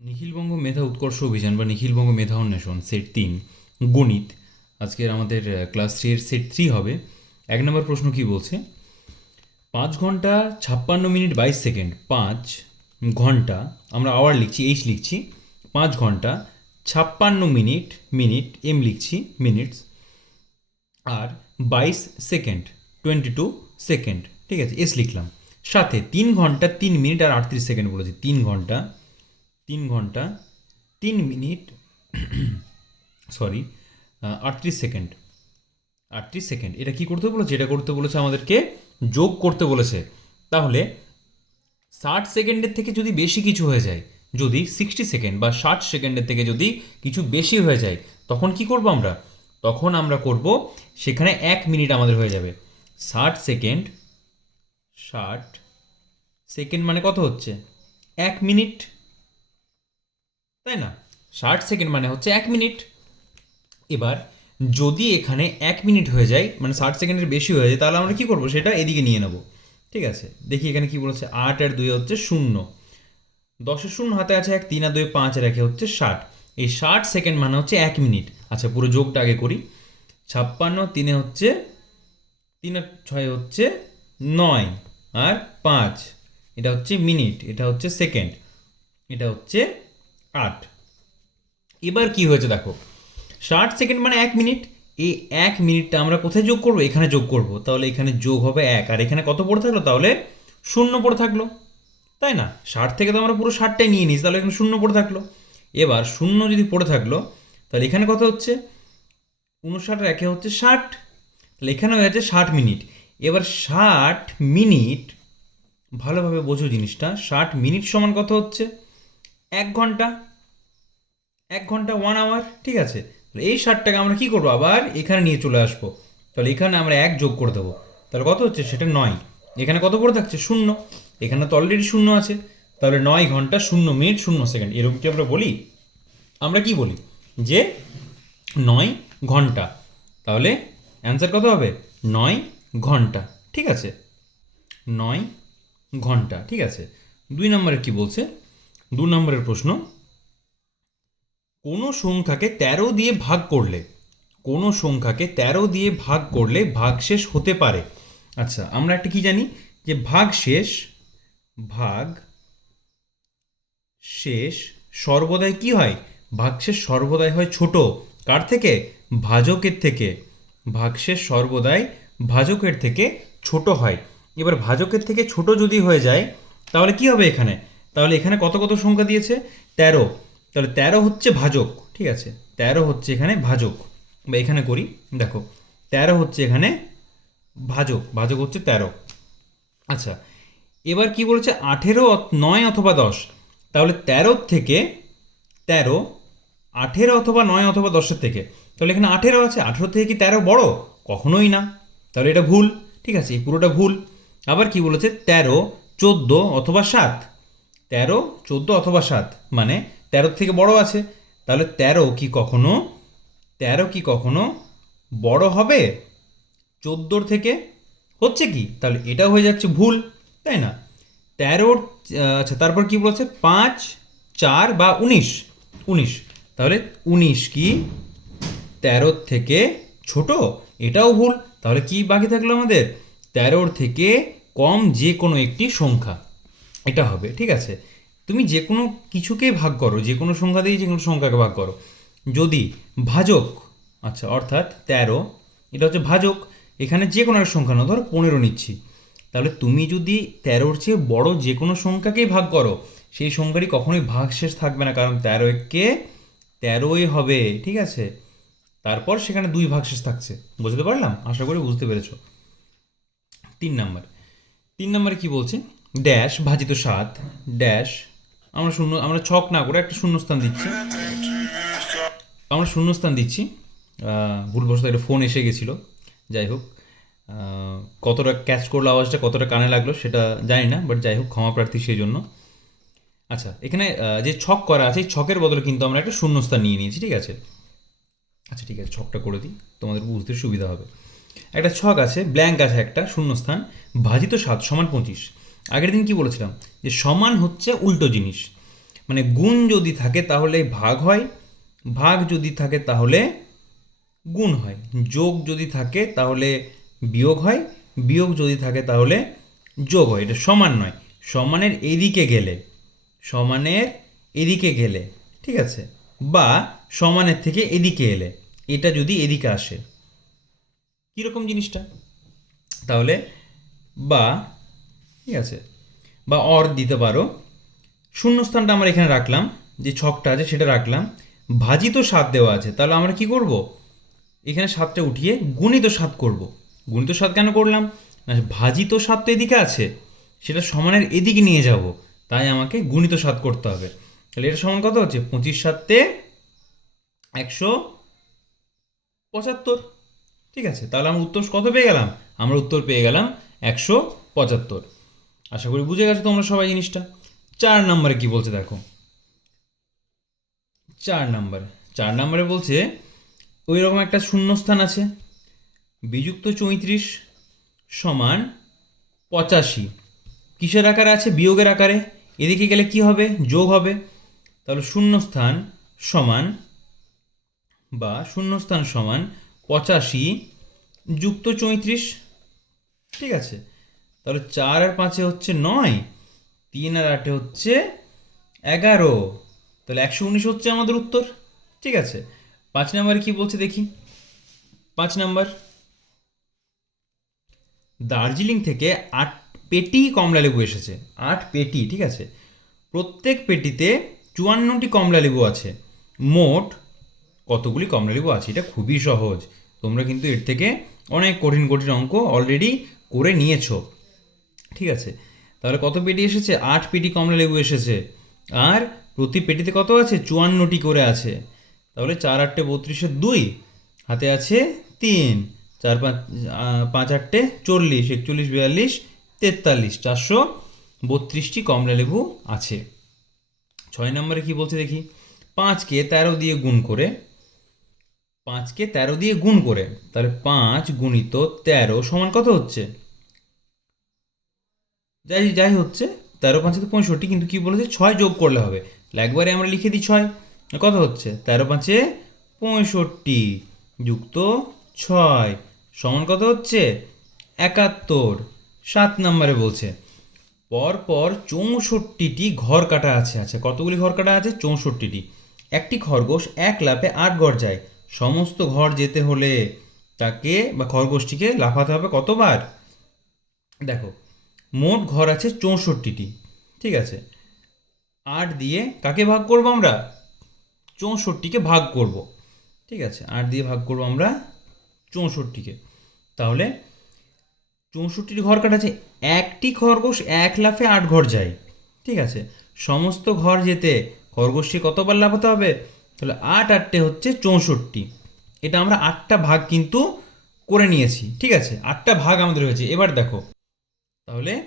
নিখিলবঙ্গ মেধা উৎকর্ষ অভিযান বা নিখিলবঙ্গ মেধা অন্বেষণ সেট তিন, গণিত। আজকের আমাদের ক্লাস থ্রি এর সেট থ্রি হবে। এক নম্বর প্রশ্ন কি বলছে? পাঁচ ঘণ্টা ছাপ্পান্ন মিনিট বাইশ সেকেন্ড, পাঁচ ঘণ্টা, আমরা আওয়ার লিখছি এইচ লিখছি, পাঁচ ঘণ্টা ছাপ্পান্ন মিনিট মিনিট এম লিখছি মিনিটস আর বাইশ সেকেন্ড টোয়েন্টি টু সেকেন্ড, ঠিক আছে এস লিখলাম। সাথে তিন ঘণ্টা তিন মিনিট আর আটত্রিশ সেকেন্ড বলেছি, তিন ঘণ্টা তিন ঘণ্টা, তিন মিনিট সরি আটত্রিশ সেকেন্ড। আটত্রিশ সেকেন্ড। এটা কি করতে বলেছে? এটা করতে বলেছে আমাদেরকে যোগ করতে বলেছে। তাহলে ষাট সেকেন্ডের থেকে যদি বেশি কিছু হয়ে যায়, যদি সিক্সটি সেকেন্ড বা ষাট সেকেন্ডের থেকে যদি কিছু বেশি হয়ে যায়, তখন কি করব আমরা? তখন আমরা করব, সেখানে এক মিনিট আমাদের হয়ে যাবে। ষাট সেকেন্ড ষাট সেকেন্ড মানে কত হচ্ছে? এক মিনিট। তাই না? ষাট সেকেন্ড মানে হচ্ছে এক মিনিট। এবার যদি এখানে এক মিনিট হয়ে যায় মানে ষাট সেকেন্ডের বেশি হয়ে যায়, তাহলে আমরা কি করব? সেটা এদিকে নিয়ে নেব। ঠিক আছে? দেখি এখানে কি বলেছে, আট আর দুই হচ্ছে শূন্য। দশের শূন্য হাতে আছে এক, তিন আর দুই পাঁচ একে হচ্ছে ষাট। এই ষাট সেকেন্ড মানে হচ্ছে এক মিনিট। আচ্ছা পুরো যোগটা আগে করি। ছাপ্পান্ন, তিনে হচ্ছে, তিন আর ছয় হচ্ছে নয় আর পাঁচ। এটা হচ্ছে মিনিট, এটা হচ্ছে সেকেন্ড। এটা হচ্ছে আট। এবার কি হয়েছে দেখো? ষাট সেকেন্ড মানে এক মিনিট এই এক মিনিটটা আমরা কোথায় যোগ করব? এখানে যোগ করব। তাহলে এখানে যোগ হবে এক। আর এখানে কত পড়ে থাকল? তাহলে শূন্য পড়ে থাকল। তাই না? ষাট থেকে তো আমরা পুরো ষাটটাই নিয়ে নিই তাহলে এখানে শূন্য পড়ে থাকল। এবার শূন্য যদি পড়ে থাকল, তাহলে এখানে কত হচ্ছে? উনষাট একে হচ্ছে ষাট। তাহলে এখানে হয়ে যাচ্ছে ষাট মিনিট এবার ষাট মিনিট ভালোভাবে বোঝো জিনিসটা, ষাট মিনিট সমান কত হচ্ছে? এক ঘণ্টা এক ঘণ্টা ওয়ান আওয়ার ঠিক আছে? তাহলে এই ষাটটাকে আমরা কি করব? আবার এখানে নিয়ে চলে আসব। তাহলে এখানে আমরা এক যোগ করে দেবো। তাহলে কত হচ্ছে? সেটা নয়। এখানে কত করে থাকছে? শূন্য। এখানে তো অলরেডি শূন্য আছে। তাহলে নয় ঘণ্টা, শূন্য মিনিট, শূন্য সেকেন্ড। এরকম কি আমরা বলি? আমরা কি বলি? যে নয় ঘণ্টা। তাহলে অ্যান্সার কত হবে? নয় ঘণ্টা। ঠিক আছে? নয় ঘণ্টা। ঠিক আছে? দুই নম্বরে কি বলছে? দু নম্বরের প্রশ্ন, কোনো সংখ্যাকে তেরো দিয়ে ভাগ করলে, কোনো সংখ্যাকে তেরো দিয়ে ভাগ করলে ভাগশেষ হতে পারে। আচ্ছা আমরা একটা কি জানি? যে ভাগশেষ ভাগ শেষ সর্বদাই কি হয়? ভাগশেষ সর্বদাই হয় ছোট। কার থেকে? ভাজকের থেকে। ভাগশেষ সর্বদাই ভাজকের থেকে ছোট হয়। এবার ভাজকের থেকে ছোট যদি হয়ে যায়, তাহলে কি হবে এখানে? তাহলে এখানে কত কত সংখ্যা দিয়েছে? তেরো। তাহলে তেরো হচ্ছে ভাজক, ঠিক আছে? তেরো হচ্ছে এখানে ভাজক। বা এখানে করি, দেখো, তেরো হচ্ছে এখানে ভাজক ভাজক হচ্ছে তেরো। আচ্ছা এবার কি বলেছে? আঠেরো নয় অথবা দশ। তাহলে তেরো থেকে তেরো, আঠেরো অথবা নয় অথবা দশের থেকে। তাহলে এখানে আঠেরো আছে, আঠেরো থেকে কি তেরো বড়? কখনোই না। তাহলে এটা ভুল, ঠিক আছে? এই পুরোটা ভুল। আবার কি বলেছে? তেরো, চোদ্দ অথবা সাত। তেরো, চোদ্দ অথবা সাত মানে তেরোর থেকে বড় আছে। তাহলে তেরো কি কখনো, তেরো কি কখনো বড় হবে? চোদ্দোর থেকে হচ্ছে কি? তাহলে এটা হয়ে যাচ্ছে ভুল, তাই না? তেরোর আচ্ছা তারপর কি বলছে? পাঁচ, চার বা উনিশ উনিশ। তাহলে উনিশ কি? তেরোর থেকে ছোট, এটাও ভুল। তাহলে কি বাকি থাকল আমাদের? তেরোর থেকে কম যে কোনো একটি সংখ্যা। এটা হবে, ঠিক আছে? তুমি যে কোনো কিছুকেই ভাগ করো যে কোনো সংখ্যা দিয়ে যে কোনো সংখ্যাকে ভাগ করো। যদি ভাজক আচ্ছা অর্থাৎ তেরো, এটা হচ্ছে ভাজক, এখানে যে কোনো একটা সংখ্যা না ধরো পনেরো নিচ্ছি। তাহলে তুমি যদি তেরোর চেয়ে বড় যে কোনো সংখ্যাকেই ভাগ করো, সেই সংখ্যাটি কখনোই ভাগশেষ থাকবে না, কারণ তেরো একে তেরোই হবে, ঠিক আছে? তারপর সেখানে দুই ভাগশেষ থাকছে, বুঝতে পারলাম? আশা করি বুঝতে পেরেছ। তিন নাম্বার, তিন নম্বরে কি বলছে? ড্যাশ ভাজিত সাত ড্যাশ আমরা শূন্য, আমরা ছক না করে একটা শূন্যস্থান দিচ্ছি। আমরা শূন্যস্থান দিচ্ছি। ভুলবশত একটা ফোন এসে গেছিল। যাই হোক কতটা ক্যাচ করল আওয়াজটা, কতটা কানে লাগল সেটা জানি না বাট যাই হোক, ক্ষমা প্রার্থী সেই জন্য। আচ্ছা এখানে যে ছক করা আছে ছকের বদলে কিন্তু আমরা একটা শূন্যস্থান নিয়ে নিয়েছি, ঠিক আছে? আচ্ছা ঠিক আছে, ছকটা করে দিই, তোমাদের বুঝতে সুবিধা হবে। একটা ছক আছে ব্ল্যাঙ্ক আছে একটা, শূন্যস্থান ভাজিত সাত সমান পঁচিশ। আগের দিন কি বলেছিলাম? যে সমান হচ্ছে উল্টো জিনিস। মানে গুণ যদি থাকে তাহলে ভাগ হয়, ভাগ যদি থাকে তাহলে গুণ হয়। যোগ যদি থাকে তাহলে বিয়োগ হয়, বিয়োগ যদি থাকে তাহলে যোগ হয়। এটা সমান নয়। সমানের এদিকে গেলে, সমানের এদিকে গেলে, ঠিক আছে? বা সমানের থেকে এদিকে এলে, এটা যদি এদিকে আসে, কীরকম জিনিসটা? তাহলে বা ঠিক আছে? বা অর দিতে পারো। শূন্যস্থানটা আমরা এখানে রাখলাম, যে ছকটা আছে সেটা রাখলাম। ভাজিত সাত দেওয়া আছে, তাহলে আমরা কি করব? এখানে সাতটা উঠিয়ে গুণিত সাত করব। গুণিত সাত কেন করলাম? না, ভাজিত সাত তো এদিকে আছে, সেটা সমানের এদিকে নিয়ে যাব, তাই আমাকে গুণিত সাত করতে হবে। তাহলে এটা সমান কত হচ্ছে? পঁচিশ সাতে একশো পঁচাত্তর। ঠিক আছে? তাহলে আমরা উত্তর কত পেয়ে গেলাম? আমরা উত্তর পেয়ে গেলাম একশো পঁচাত্তর। আশা করি বুঝে গেছো তোমরা সবাই জিনিসটা। চার নম্বরে কি বলছে দেখো। চার নম্বর। চার নম্বরে বলছে ওই রকম একটা শূন্যস্থান আছে, বিযুক্ত চৌত্রিশ সমান পঁচাশি। কিসের আকারে আছে? বিয়োগের আকারে। এদিকে গেলে কি হবে? যোগ হবে। তাহলে শূন্যস্থান সমান বা শূন্যস্থান সমান পঁচাশি যুক্ত চৌত্রিশ। ঠিক আছে? তাহলে চার আর পাঁচে হচ্ছে নয়, তিন আর আটে হচ্ছে এগারো। তাহলে একশো উনিশ হচ্ছে আমাদের উত্তর, ঠিক আছে? পাঁচ নম্বরে কি বলছে দেখি। পাঁচ নাম্বার। দার্জিলিং থেকে আট পেটি কমলা লেবু এসেছে, আট পেটি, ঠিক আছে? প্রত্যেক পেটিতে চুয়ান্নটি কমলা লেবু আছে, মোট কতগুলি কমলা লেবু আছে? এটা খুবই সহজ, তোমরা কিন্তু এর থেকে অনেক কঠিন কঠিন অঙ্ক অলরেডি করে নিয়েছো। ঠিক আছে? তাহলে কত পেটি এসেছে? আট পেটি কমলা লেবু এসেছে। আর প্রতি পেটিতে কত আছে? চুয়ান্নটি করে আছে। তাহলে চার আটটে বত্রিশের দুই, হাতে আছে তিন, চার, পাঁচ পাঁচ আটটে চল্লিশ, একচল্লিশ, বিয়াল্লিশ, তেতাল্লিশ, চারশো বত্রিশটি কমলা লেবু আছে। ছয় নম্বরে কি বলছে দেখি? পাঁচকে তেরো দিয়ে গুণ করে, পাঁচকে তেরো দিয়ে গুণ করে, তাহলে পাঁচ গুণিত তেরো সমান কত হচ্ছে? যাই যাই হচ্ছে, তেরো পাঁচে তো পঁয়ষট্টি, কিন্তু কি বলেছে? ছয় যোগ করলে হবে। একবারে আমরা লিখে দিই ছয়। কত হচ্ছে? তেরো পাঁচে পঁয়ষট্টি যুক্ত ছয়। সমান কত হচ্ছে? একাত্তর। সাত নম্বরে বলছে পর পর চৌষট্টিটি ঘর কাটা আছে। আচ্ছা কতগুলি ঘর কাটা আছে? চৌষট্টিটি। একটি খরগোশ এক লাফে আট ঘর যায়। সমস্ত ঘর যেতে হলে তাকে বা খরগোশটিকে লাফাতে হবে কতবার? দেখো মোট ঘর আছে চৌষট্টিটি, ঠিক আছে? আট দিয়ে কাকে ভাগ করব আমরা? চৌষট্টিকে ভাগ করব, ঠিক আছে? আট দিয়ে ভাগ করব আমরা চৌষট্টিকে। তাহলে চৌষট্টিটি ঘর কাটাচ্ছে একটি খরগোশ এক লাফে আট ঘর যায়, ঠিক আছে? সমস্ত ঘর যেতে খরগোশটি কতবার লাফাতে হবে? তাহলে আট আটটে হচ্ছে চৌষট্টি। এটা আমরা আটটা ভাগ কিন্তু করে নিয়েছি, ঠিক আছে? আটটা ভাগ আমাদের হয়েছে। এবার দেখো তাহলে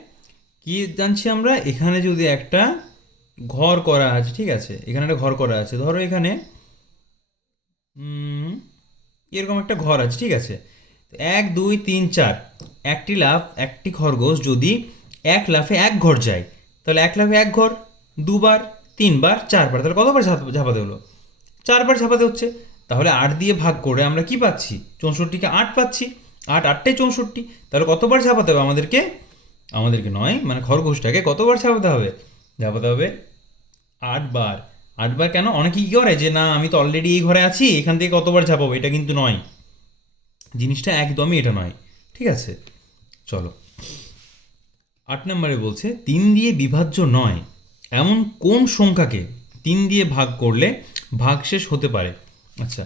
কি জানছি আমরা? এখানে যদি একটা ঘর করা আছে, ঠিক আছে? এখানে একটা ঘর করা আছে। ধরো এখানে এরকম একটা ঘর আছে, ঠিক আছে? এক, দুই, তিন, চার। একটি লাফ, একটি খরগোশ যদি এক লাফে এক ঘর যায়, তাহলে এক লাফে এক ঘর, দুবার, তিনবার, চারবার, তাহলে কতবার ঝাপ- ঝাপাতে হলো? চারবার ঝাপাতে হচ্ছে। তাহলে আট দিয়ে ভাগ করে আমরা কি পাচ্ছি? চৌষট্টিকে আট পাচ্ছি। আট, আটটাই চৌষট্টি। তাহলে কতবার ঝাপাতে হবে আমাদেরকে? আমাদেরকে নয় মানে খরগোশটাকে কতবার ঝাপাতে হবে? ঝাপাতে হবে আটবার। আটবার কেন? অনেকে কী করে যে, না, আমি তো অলরেডি এই ঘরে আছি, এখান থেকে কতবার ঝাপাবো এটা কিন্তু নয়। জিনিসটা একদমই এটা নয়। ঠিক আছে? চলো। আট নম্বরে বলছে, তিন দিয়ে বিভাজ্য নয়। এমন কোন সংখ্যাকে তিন দিয়ে ভাগ করলে ভাগশেষ হতে পারে? আচ্ছা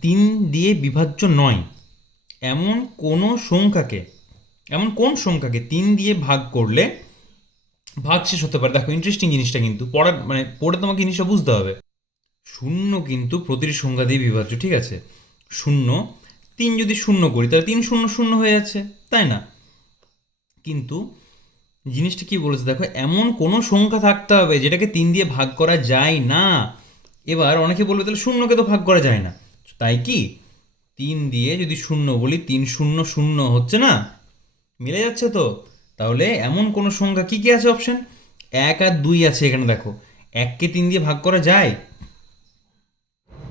তিন দিয়ে বিভাজ্য নয়। এমন কোনো সংখ্যাকে এমন কোন সংখ্যাকে তিন দিয়ে ভাগ করলে ভাগ শেষ হতে পারে। দেখো ইন্টারেস্টিং জিনিসটা কিন্তু পড়া মানে পড়ে তোমাকে জিনিসটা বুঝতে হবে। শূন্য কিন্তু প্রতিটি সংখ্যা দিয়ে বিভাজ্য, ঠিক আছে? শূন্য, তিন যদি শূন্য করি, তাহলে তিন শূন্য শূন্য হয়ে যাচ্ছে, তাই না? কিন্তু জিনিসটা কি বলেছে, দেখো, এমন কোনো সংখ্যা থাকতে হবে যেটাকে তিন দিয়ে ভাগ করা যায় না। এবার অনেকে বলবে, তাহলে শূন্যকে তো ভাগ করা যায় না। তাই কি? তিন দিয়ে যদি শূন্য বলি, তিন শূন্য শূন্য হচ্ছে না? মিলে যাচ্ছে তো? তাহলে এমন কোনো সংখ্যা কি কি আছে অপশন এক আর দুই আছে এখানে দেখো। এককে তিন দিয়ে ভাগ করা যায়?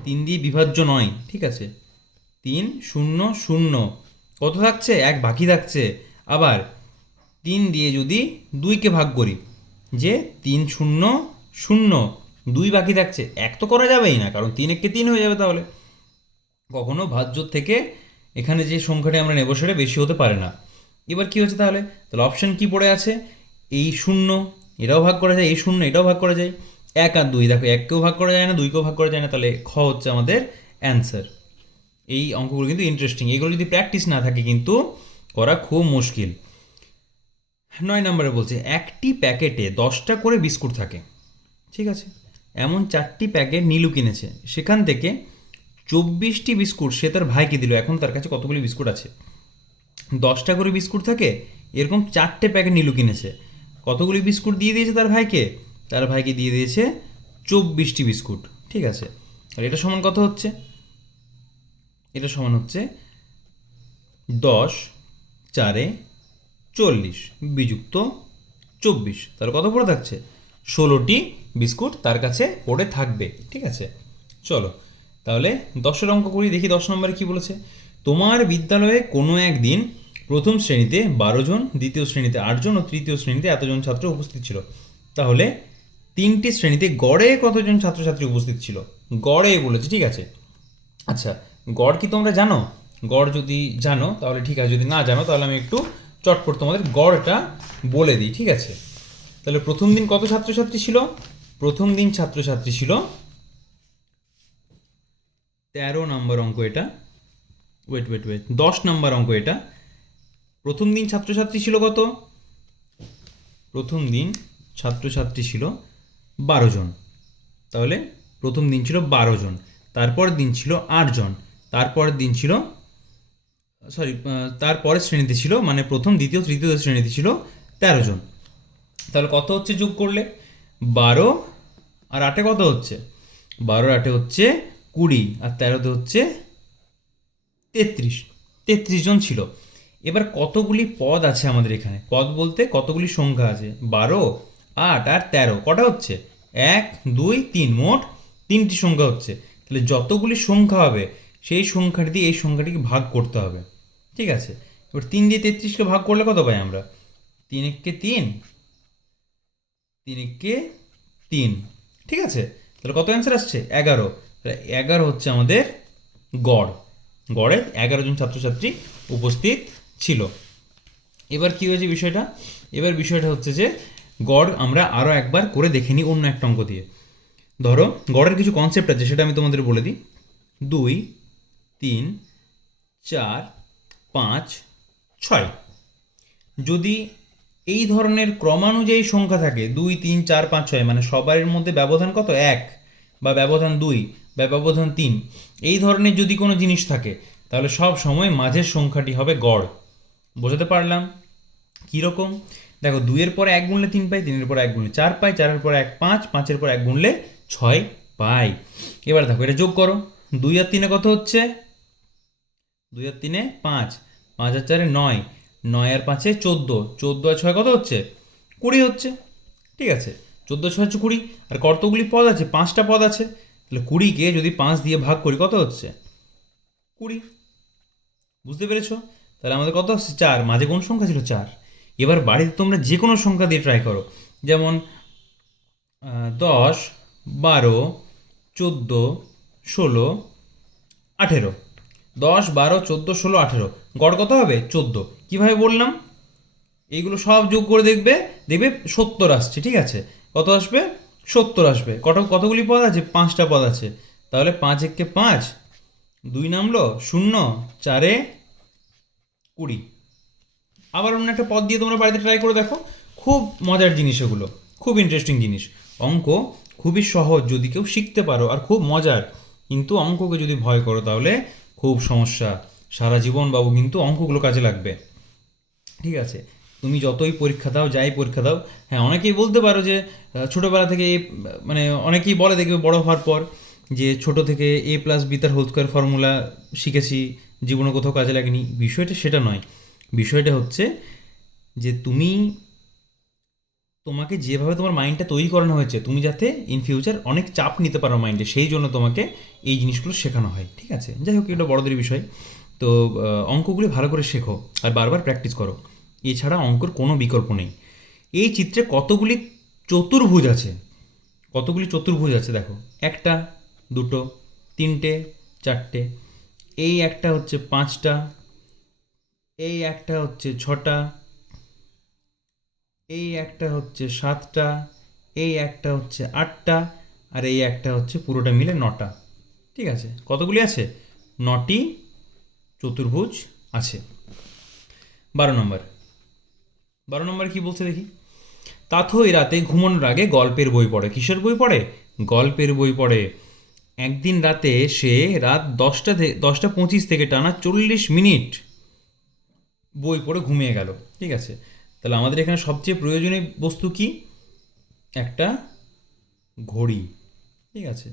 তিন দিয়ে বিভাজ্য নয়, ঠিক আছে। তিন শূন্য শূন্য। কত থাকছে? এক বাকি থাকছে। আবার তিন দিয়ে যদি দুইকে ভাগ করি, যে তিন শূন্য শূন্য, দুই বাকি থাকছে, এক তো করা যাবেই না, কারণ তিন এককে তিন হয়ে যাবে তাহলে। কখনো ভাজ্য থেকে এখানে যে সংখ্যাটি আমরা নেব সেটা বেশি হতে পারে না। এবার কি হচ্ছে তাহলে? তাহলে অপশন কি পড়ে আছে? এই শূন্য, এটাও ভাগ করা যায়, এই শূন্য, এটাও ভাগ করা যায়। এক আর দুই, দেখো, এককেও ভাগ করা যায় না, দুইকেও ভাগ করা যায় না, তাহলে খ হচ্ছে আমাদের অ্যান্সার এই অঙ্কগুলো কিন্তু ইন্টারেস্টিং এগুলো যদি প্র্যাকটিস না থাকে কিন্তু করা খুব মুশকিল। নয় নম্বরে বলছে, একটি প্যাকেটে দশটা করে বিস্কুট থাকে, ঠিক আছে? এমন চারটি প্যাকেট নীলু কিনেছে, সেখান থেকে চব্বিশটি বিস্কুট সে তার ভাইকে দিল, এখন তার কাছে কতগুলি বিস্কুট আছে? দশটা করে বিস্কুট থাকে, এরকম চারটে প্যাকেট নীলু কিনেছে। কতগুলি বিস্কুট দিয়ে দিয়েছে তার ভাইকে? তার ভাইকে দিয়ে দিয়েছে চব্বিশটি বিস্কুট, ঠিক আছে? আর এটা সমান কত হচ্ছে? এটা সমান হচ্ছে দশ চারে চল্লিশ বিযুক্ত চব্বিশ। তাহলে কত পড়ে থাকছে? ষোলোটি বিস্কুট তার কাছে পড়ে থাকবে, ঠিক আছে? চলো, তাহলে দশের অঙ্ক করি, দেখি দশ নম্বরে কি বলেছে। তোমার বিদ্যালয়ে কোনো একদিন প্রথম শ্রেণীতে বারো জন, দ্বিতীয় শ্রেণীতে আটজন ও তৃতীয় শ্রেণীতে এতজন ছাত্র উপস্থিত ছিল। তাহলে তিনটি শ্রেণীতে গড়ে কতজন ছাত্রছাত্রী উপস্থিত ছিল? গড়ে বলেছে, ঠিক আছে? আচ্ছা গড় কি তোমরা জানো? গড় যদি জানো, তাহলে ঠিক আছে, যদি না জানো, তাহলে আমি একটু চটপট তোমাদের গড়টা বলে দিই, ঠিক আছে? তাহলে প্রথম দিন কত ছাত্রছাত্রী ছিল? প্রথম দিন ছাত্রছাত্রী ছিল তেরো নম্বর অঙ্ক এটা। ওয়েট ওয়েট ওয়েট দশ নম্বর অঙ্ক এটা। প্রথম দিন ছাত্রছাত্রী ছিল কত? প্রথম দিন ছাত্রছাত্রী ছিল বারো জন। তাহলে প্রথম দিন ছিল বারো জন। তারপরের দিন ছিল আটজন তারপরের দিন ছিল সরি তারপরের শ্রেণীতে ছিল মানে প্রথম, দ্বিতীয়, তৃতীয় শ্রেণীতে ছিল তেরো জন। তাহলে কত হচ্ছে যোগ করলে? বারো আর আটে কত হচ্ছে? বারো আটে হচ্ছে কুড়ি। আর তেরোতে হচ্ছে তেত্রিশ তেত্রিশ জন ছিল। এবার কতগুলি পদ আছে আমাদের এখানে? পদ বলতে কতগুলি সংখ্যা আছে? বারো, আট আর তেরো। কটা হচ্ছে? এক, দুই, তিন। মোট তিনটি সংখ্যা হচ্ছে। তাহলে যতগুলি সংখ্যা হবে, সেই সংখ্যাটি দিয়ে এই সংখ্যাটিকে ভাগ করতে হবে। ঠিক আছে? এবার তিন দিয়ে তেত্রিশকে ভাগ করলে কত পাই আমরা? তিন এককে তিন তিন এককে তিন। ঠিক আছে? তাহলে কত অ্যান্সার আসছে? এগারো। তাহলে এগারো হচ্ছে আমাদের গড়। গড়ে এগারো জন ছাত্রছাত্রী উপস্থিত ছিল। এবার কি হয়েছে বিষয়টা? এবার বিষয়টা হচ্ছে যে, গড় আমরা আরও একবার করে দেখে নিই অন্য একটা অঙ্ক দিয়ে। ধরো, গড়ের কিছু কনসেপ্ট আছে, সেটা আমি তোমাদের বলে দিই। দুই, তিন, চার, পাঁচ, ছয়। যদি এই ধরনের ক্রমানুযায়ী সংখ্যা থাকে, দুই, তিন, চার, পাঁচ, ছয় মানে সবার মধ্যে ব্যবধান কত? এক বা ব্যবধান দুই। ব্যবধান তিন। এই ধরনের যদি কোনো জিনিস থাকে, তাহলে সব সময় মাঝের সংখ্যাটি হবে গড়। বোঝাতে পারলাম? কীরকম দেখো, দুইয়ের পরে এক গুনলে তিন পাই, তিনের পরে এক গুনলে চার পাই, চারের পরে এক পাঁচ, পাঁচের পরে এক গুনলে ছয় পাই। এবার দেখো, এটা যোগ করো। দুই আর তিনে কত হচ্ছে? দুই আর তিনে পাঁচ পাঁচ আর চারে নয় নয় আর পাঁচে চোদ্দ চোদ্দ আর ছয় কত হচ্ছে? কুড়ি হচ্ছে। ঠিক আছে, চোদ্দ, ছয় হচ্ছে কুড়ি, আর কতগুলি পদ আছে? পাঁচটা পদ আছে। তাহলে কুড়িকে যদি পাঁচ দিয়ে ভাগ করি, কত হচ্ছে? কুড়ি। বুঝতে পেরেছ? তাহলে আমাদের কত হচ্ছে? চার। মাঝে কোন সংখ্যা ছিল? চার। এবার বাড়িতে তোমরা যে কোনো সংখ্যা দিয়ে ট্রাই করো। যেমন দশ, বারো, চোদ্দ, ষোলো, আঠেরো। দশ, বারো, চোদ্দ, ষোলো, আঠেরো। গড় কত হবে? চোদ্দ। কীভাবে বললাম? এইগুলো সব যোগ করে দেখবে দেখবে সত্তর আসছে, ঠিক আছে? কত আসবে? সত্তর আসবে। কত কতগুলি পদ আছে? পাঁচটা পদ আছে। তাহলে পাঁচ একে পাঁচ, দুই নামলো শূন্য, চারে কুড়ি। আবার অন্য একটা পদ দিয়ে তোমরা বাড়িতে ট্রাই করে দেখো। খুব মজার জিনিস এগুলো। খুব ইন্টারেস্টিং জিনিস। অঙ্ক খুবই সহজ, যদি কেউ শিখতে পারো। আর খুব মজার। কিন্তু অঙ্ককে যদি ভয় করো, তাহলে খুব সমস্যা। সারা জীবন বাবু কিন্তু অঙ্কগুলো কাজে লাগবে। ঠিক আছে। তুমি যতই পরীক্ষা দাও, যাই পরীক্ষা দাও হ্যাঁ অনেকেই বলতে পারো যে ছোটোবেলা থেকে মানে অনেকেই বলে দেখবে বড় হওয়ার পর যে, ছোট থেকে এ প্লাস বি তার হোল স্কোয়ার ফর্মুলা শিখেছি, জীবনে কোথাও কাজে লাগেনি। বিষয়টা সেটা নয়। বিষয়টা হচ্ছে যে, তুমি তোমাকে যেভাবে তোমার মাইন্ডটা তৈরি করানো হয়েছে, তুমি যাতে ইন ফিউচার অনেক চাপ নিতে পারো মাইন্ডে সেই জন্য তোমাকে এই জিনিসগুলো শেখানো হয়, ঠিক আছে? যাই হোক, এটা বড়দের বিষয়। তো অঙ্কগুলি ভালো করে শেখো আর বারবার প্র্যাকটিস করো। এছাড়া অঙ্কর কোনো বিকল্প নেই। এই চিত্রে কতগুলি চতুর্ভুজ আছে? কতগুলি চতুর্ভুজ আছে দেখো। একটা, দুটো, তিনটে, চারটে। এই একটা হচ্ছে পাঁচটা। এই একটা হচ্ছে ছটা। এই একটা হচ্ছে সাতটা। এই একটা হচ্ছে আটটা। আর এই একটা হচ্ছে পুরোটা মিলে নটা। ঠিক আছে? কতগুলি আছে? নটি চতুর্ভুজ আছে। বারো নম্বর। বারো নম্বর কি বলছে দেখি? তাথই রাতে ঘুমানোর আগে গল্পের বই পড়ে। কিসের বই পড়ে? গল্পের বই পড়ে। একদিন রাতে সে রাত দশটা দশটা পঁচিশ থেকে টানা চল্লিশ মিনিট বই পড়ে ঘুমিয়ে গেল। ঠিক আছে? তাহলে আমাদের এখানে সবচেয়ে প্রয়োজনীয় বস্তু কি? একটা ঘড়ি। ঠিক আছে?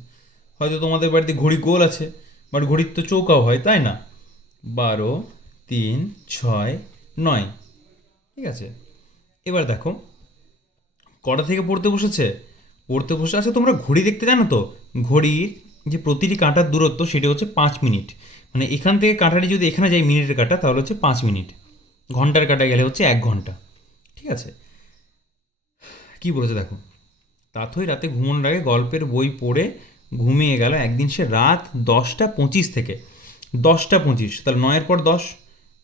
হয়তো তোমাদের বাড়িতে ঘড়ি গোল আছে, বাট ঘড়ির তো চৌকাও হয়, তাই না? বারো, তিন, ছয়, নয়। ঠিক আছে? এবার দেখো, কটা থেকে পড়তে বসেছে? পড়তে বসে আছে তোমরা ঘড়ি দেখতে জানো তো? ঘড়ির যে প্রতিটি কাঁটার দূরত্ব সেটি হচ্ছে পাঁচ মিনিট। মানে এখান থেকে কাঁটাটি যদি এখানে যায় মিনিটের কাঁটা, তাহলে হচ্ছে পাঁচ মিনিট। ঘণ্টার কাঁটা গেলে হচ্ছে এক ঘণ্টা। ঠিক আছে? কি বলেছে দেখো? তাথই রাতে ঘুমানোর আগে গল্পের বই পড়ে ঘুমিয়ে গেল একদিন সে রাত দশটা পঁচিশ থেকে। দশটা পঁচিশ, তাহলে নয়ের পর দশ।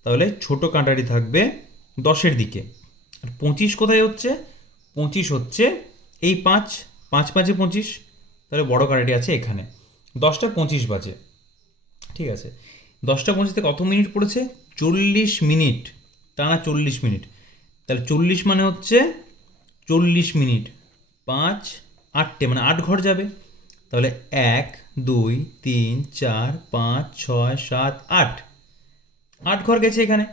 তাহলে ছোটো কাঁটাটি থাকবে দশের দিকে। পঁচিশ কোথায় হচ্ছে? পঁচিশ হচ্ছে এই পাঁচ পাঁচ পাঁচে পঁচিশ, তাহলে বড় কাঁটাটি আছে এখানে। দশটা পঁচিশ বাজে। ঠিক আছে। দশটা পঁচিশতে কত মিনিট পড়েছে? চল্লিশ মিনিট। টানা চল্লিশ মিনিট। তাহলে চল্লিশ মানে হচ্ছে চল্লিশ মিনিট। পাঁচ, আটটে মানে আট ঘর যাবে। তাহলে এক, দুই, তিন, চার, পাঁচ, ছয়, সাত, আট। আট ঘর গেছে এখানে।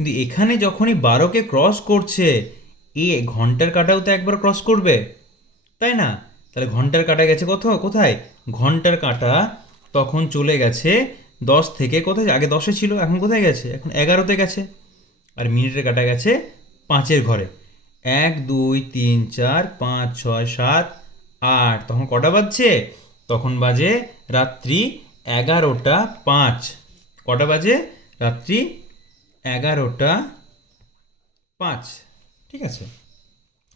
কিন্তু এখানে যখনই বারোকে ক্রস করছে, এ ঘণ্টার কাটাও তো একবার ক্রস করবে। তাই না? তাহলে ঘণ্টার কাটা গেছে কত কোথায়? ঘণ্টার কাটা তখন চলে গেছে দশ থেকে কোথায়? আগে দশে ছিল, এখন কোথায় গেছে? এখন এগারোতে গেছে। আর মিনিটের কাটা গেছে পাঁচের ঘরে। এক, দুই, তিন, চার, পাঁচ, ছয়, সাত, আট। তখন কটা বাজছে? তখন বাজে রাত্রি এগারোটা পাঁচ। কটা বাজে? রাত্রি এগারোটা পাঁচ। ঠিক আছে?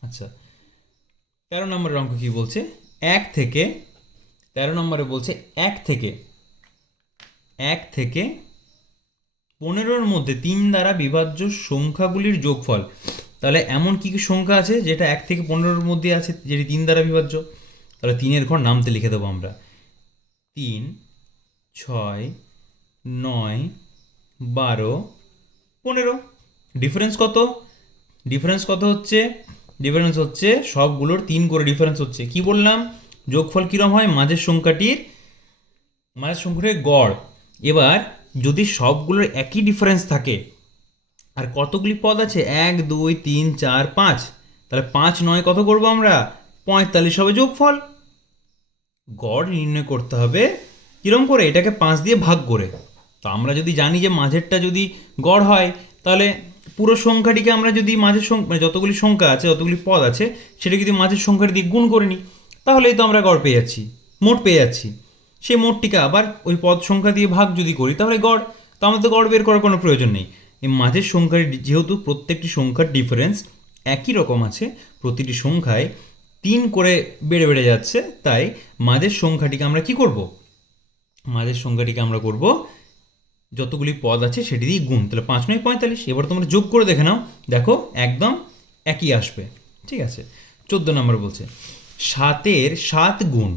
আচ্ছা তেরো নম্বরের অঙ্ক কী বলছে? এক থেকে, তেরো নম্বরে বলছে এক থেকে এক থেকে পনেরোর মধ্যে তিন দ্বারা বিভাজ্য সংখ্যাগুলির যোগফল। তাহলে এমন কী কী সংখ্যা আছে যেটা এক থেকে পনেরোর মধ্যে আছে, যেটি তিন দ্বারা বিভাজ্য? তাহলে তিনের ঘর নামতে লিখে দেবো আমরা। তিন, ছয়, নয়, বারো পনেরো। ডিফারেন্স কত? ডিফারেন্স কত হচ্ছে? ডিফারেন্স হচ্ছে সবগুলোর তিন করে ডিফারেন্স হচ্ছে। কি বললাম? যোগফল কীরকম হয়? মাঝের সংখ্যাটির মাঝের সংখ্যাটির গড়। এবার যদি সবগুলোর একই ডিফারেন্স থাকে, আর কতগুলি পদ আছে? এক, দুই, তিন, চার, পাঁচ। তাহলে পাঁচ, নয় কত করব আমরা? পঁয়তাল্লিশ হবে যোগফল। গড় নির্ণয় করতে হবে কীরকম করে? এটাকে পাঁচ দিয়ে ভাগ করে। তো আমরা যদি জানি যে মাঝেরটা যদি গড় হয়, তাহলে পুরো সংখ্যাটিকে আমরা যদি মাঝের সংখ্যা মানে যতগুলি সংখ্যা আছে, যতগুলি পদ আছে সেটা যদি মাঝের সংখ্যাটি দিয়ে গুণ করে নিই, তাহলেই তো আমরা গড় পেয়ে যাচ্ছি, মোট পেয়ে যাচ্ছি। সেই মোটটিকে আবার ওই পদ সংখ্যা দিয়ে ভাগ যদি করি, তাহলে গড়, তো আমাদের গড় বের করার কোনো প্রয়োজন নেই। এই মাঝের সংখ্যার যেহেতু প্রত্যেকটি সংখ্যার ডিফারেন্স একই রকম আছে, প্রতিটি সংখ্যায় তিন করে বেড়ে বেড়ে যাচ্ছে, তাই মাঝের সংখ্যাটিকে আমরা কি করব? মাঝের সংখ্যাটিকে আমরা করব যতগুলি পদ আছে সেটি দিয়ে গুণ, তাহলে পাঁচ নয় পঁয়তাল্লিশ। এবার তোমরা যোগ করে দেখে নাও, দেখো একদম একই আসবে, ঠিক আছে? চোদ্দ নম্বর বলছে, সাতের সাত গুণ,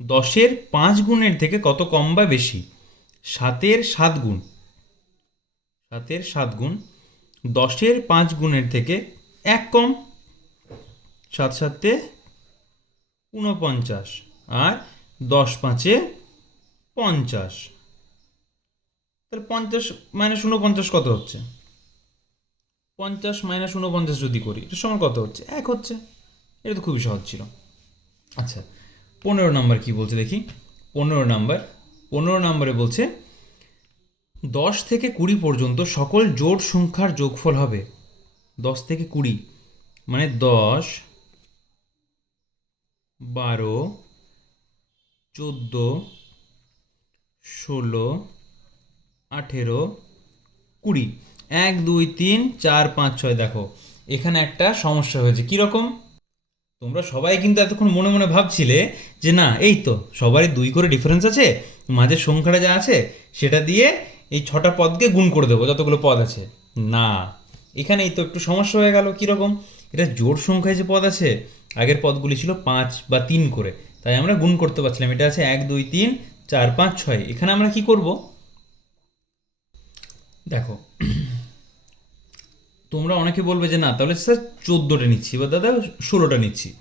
দশের পাঁচ গুণের থেকে কত কম বা বেশি? সাতের সাত গুণ, সাতের সাত গুণ, দশের পাঁচ গুণের থেকে এক কম, সাত সাতে ঊনপঞ্চাশ, আর দশ পাঁচে পঞ্চাশ। তাহলে পঞ্চাশ মাইনাস ঊনপঞ্চাশ কত হচ্ছে? পঞ্চাশ মাইনাস ঊনপঞ্চাশ যদি করি এটার সময় কত হচ্ছে? এক হচ্ছে। এটা তো খুবই সহজ ছিল। আচ্ছা পনেরো নাম্বার কি বলছে দেখি? পনেরো নাম্বার পনেরো নাম্বারে বলছে, দশ থেকে কুড়ি পর্যন্ত সকল জোট সংখ্যার যোগফল হবে। দশ থেকে কুড়ি মানে দশ, বারো, চোদ্দ, ষোলো আঠেরো কুড়ি। এক, দুই, তিন, চার, পাঁচ, ছয়, দেখো। এখানে একটা সমস্যা হয়েছে। কীরকম তোমরা সবাই কিন্তু এতক্ষণ মনে মনে ভাবছিলে যে না, এই তো সবারই দুই করে ডিফারেন্স আছে, মাঝের সংখ্যাটা যা আছে, সেটা দিয়ে এই ছটা পদকে গুণ করে দেবো, যতগুলো পদ আছে। না এখানে এই তো একটু সমস্যা হয়ে গেল। কীরকম এটা জোড় সংখ্যায় যে পদ আছে, আগের পদগুলি ছিল পাঁচ বা তিন করে। তাই আমরা গুণ করতে পারছিলাম। এটা আছে এক, দুই, তিন, চার, পাঁচ, ছয়। এখানে আমরা কি করব? দেখো, তোমরা অনেকে বলবে যে না, তাহলে স্যার চোদ্দোটা নিচ্ছি। বা দাদা, ষোলোটা নিচ্ছি।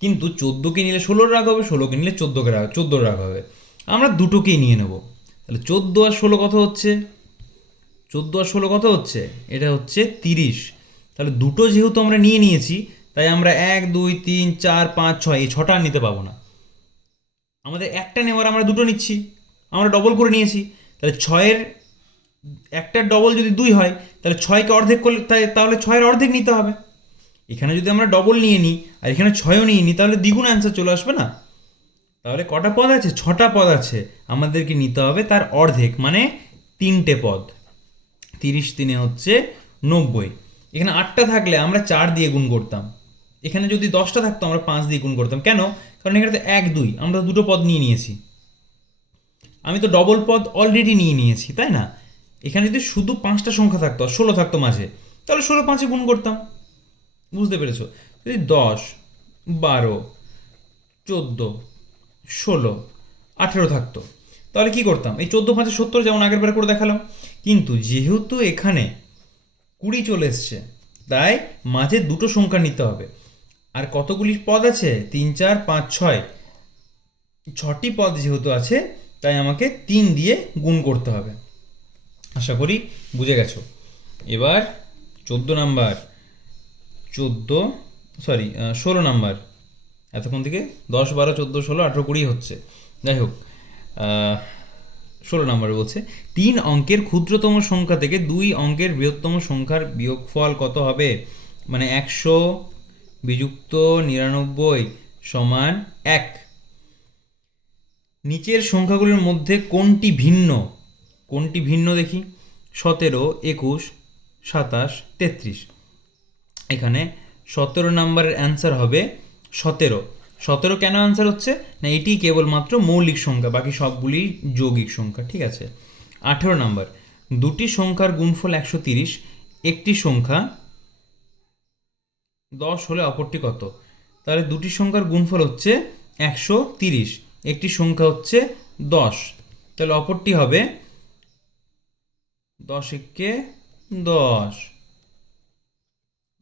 কিন্তু চোদ্দোকে নিলে ষোলোর রাগ হবে, ষোলোকে নিলে চোদ্দোকে রাগ, চোদ্দোর রাগ হবে। আমরা দুটোকেই নিয়ে নেব। তাহলে চোদ্দ আর ষোলো কত হচ্ছে? চোদ্দ আর ষোলো কত হচ্ছে? এটা হচ্ছে তিরিশ। তাহলে দুটো যেহেতু আমরা নিয়ে নিয়েছি, তাই আমরা এক, দুই, তিন, চার, পাঁচ, ছয়, এই ছটা আর নিতে পাবো না। আমাদের একটা নেওয়ার আমরা দুটো নিচ্ছি। আমরা ডবল করে নিয়েছি। তাহলে ছয়ের একটার ডবল যদি দুই হয়, তাহলে ছয়কে অর্ধেক করলে তাহলে ছয়ের অর্ধেক নিতে হবে। এখানে যদি আমরা ডবল নিয়ে নিই, আর এখানে ছয়ও নিয়ে নিই, তাহলে দ্বিগুণ অ্যান্সার চলে আসবে না? তাহলে কটা পদ আছে? ছটা পদ আছে। আমাদেরকে নিতে হবে তার অর্ধেক মানে তিনটে পদ। তিরিশ তিনে হচ্ছে নব্বই। এখানে আটটা থাকলে আমরা চার দিয়ে গুণ করতাম। এখানে যদি দশটা থাকতো, আমরা পাঁচ দিয়ে গুণ করতাম। কেন? কারণ এখানে তো এক, দুই। আমরা দুটো পদ নিয়ে নিয়েছি। আমি তো ডবল পদ অলরেডি নিয়ে নিয়েছি, তাই না? এখানে যদি শুধু পাঁচটা সংখ্যা থাকতো, ষোলো থাকতো মাঝে, তাহলে ষোলো পাঁচে গুণ করতাম। বুঝতে পেরেছ? যদি দশ, বারো, চোদ্দ, ষোলো, আঠেরো থাকতো, তাহলে কি করতাম? এই চোদ্দ, পাঁচে সত্তর যেমন আগের বার করে দেখালাম, কিন্তু যেহেতু এখানে কুড়ি চলে এসছে, তাই মাঝে দুটো সংখ্যা নিতে হবে। আর কতগুলি পদ আছে? তিন, চার, পাঁচ, ছয়। ছটি পদ যেহেতু আছে, তাই আমাকে তিন দিয়ে গুণ করতে হবে। আশা করি বুঝে গেছো। এবার চোদ্দ নাম্বার, চোদ্দ সরি ষোলো নাম্বার। এতক্ষণ থেকে দশ, বারো, চোদ্দ, ষোলো, আঠেরো, কুড়ি হচ্ছে। যাই হোক ষোলো নাম্বার বলছে, তিন অঙ্কের ক্ষুদ্রতম সংখ্যা থেকে দুই অঙ্কের বৃহত্তম সংখ্যার বিয়োগফল কত হবে? মানে একশো বিযুক্ত নিরানব্বই সমান এক। নিচের সংখ্যাগুলির মধ্যে কোনটি ভিন্ন? কোনটি ভিন্ন দেখি? সতেরো, একুশ, সাতাশ, তেত্রিশ। এখানে সতেরো নাম্বারের অ্যান্সার হবে সতেরো। সতেরো কেন অ্যান্সার হচ্ছে? না এটি কেবলমাত্র মৌলিক সংখ্যা, বাকি সবগুলি যৌগিক সংখ্যা, ঠিক আছে? আঠেরো নাম্বার। দুটি সংখ্যার গুণফল একশো তিরিশ, একটি সংখ্যা দশ হলে অপরটি কত? তাহলে দুটি সংখ্যার গুণফল হচ্ছে একশো তিরিশ, একটি সংখ্যা হচ্ছে দশ। তাহলে অপরটি হবে দশ একে দশ।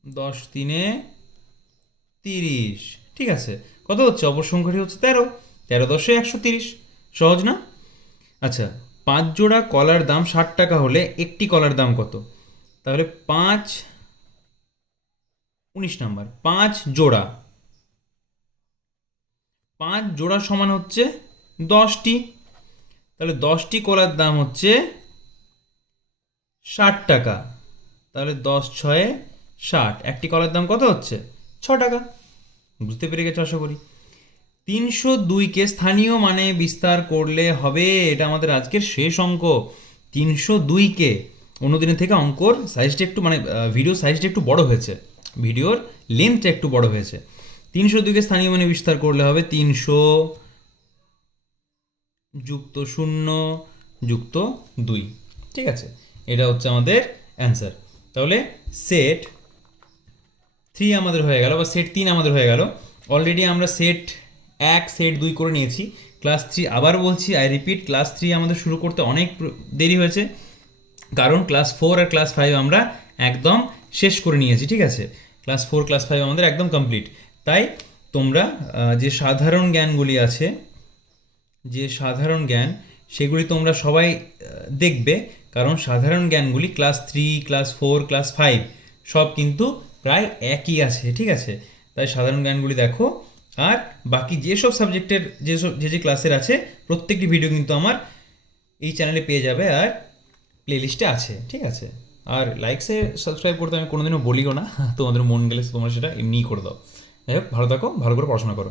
দশ তিনে তিরিশ। ঠিক আছে। কত হচ্ছে? অপর সংখ্যাটি হচ্ছে তেরো। তেরো দশে একশো তিরিশ। সহজ না? আচ্ছা পাঁচ জোড়া কলার দাম ষাট টাকা হলে একটি কলার দাম কত? তাহলে পাঁচ উনিশ নাম্বার। পাঁচ জোড়া। পাঁচ জোড়া সমান হচ্ছে দশটি। তাহলে দশটি কলার দাম হচ্ছে ষাট টাকা। তাহলে দশ ছয়ে ষাট। একটি কলার দাম কত হচ্ছে? ছ টাকা। বুঝতে পেরে গেছো আশা করি। তিনশো দুইকে স্থানীয় মানে বিস্তার করলে হবে। এটা আমাদের আজকের শেষ অঙ্ক। তিনশো দুইকে অন্যদিনের থেকে অঙ্কর সাইজটা একটু মানে ভিডিও সাইজটা একটু বড় হয়েছে। ভিডিওর লেন্থটা একটু বড় হয়েছে। তিনশো দুইকে স্থানীয় মানে বিস্তার করলে হবে তিনশো যুক্ত শূন্য, যুক্ত দুই। ঠিক আছে? এটা হচ্ছে আমাদের অ্যান্সার তাহলে সেট থ্রি আমাদের হয়ে গেল বা সেট তিন আমাদের হয়ে গেল। অলরেডি আমরা সেট এক সেট দুই করে নিয়েছি। ক্লাস থ্রি আবার বলছি আই রিপিট ক্লাস থ্রি আমাদের শুরু করতে অনেক দেরি হয়েছে। কারণ ক্লাস ফোর আর ক্লাস ফাইভ আমরা একদম শেষ করে নিয়েছি, ঠিক আছে? ক্লাস ফোর ক্লাস ফাইভ আমাদের একদম কমপ্লিট তাই তোমরা যে সাধারণ জ্ঞানগুলি আছে, যে সাধারণ জ্ঞান, সেগুলি তোমরা সবাই দেখবে। কারণ সাধারণ জ্ঞানগুলি class three class four class five সব কিন্তু প্রায় একই আছে, ঠিক আছে? তাই সাধারণ জ্ঞানগুলি দেখো, আর বাকি যেসব সাবজেক্টের যেসব যে যে ক্লাসের আছে, প্রত্যেকটি ভিডিও কিন্তু আমার এই চ্যানেলে পেয়ে যাবে আর প্লেলিস্টে আছে, ঠিক আছে? আর লাইকসে সাবস্ক্রাইব করতে আমি কোনোদিনও বলিও না, তোমাদের মন গেলে তোমরা সেটা এমনিই করে দাও। যাই হোক, ভালো থাকো, ভালো করে পড়াশোনা করো।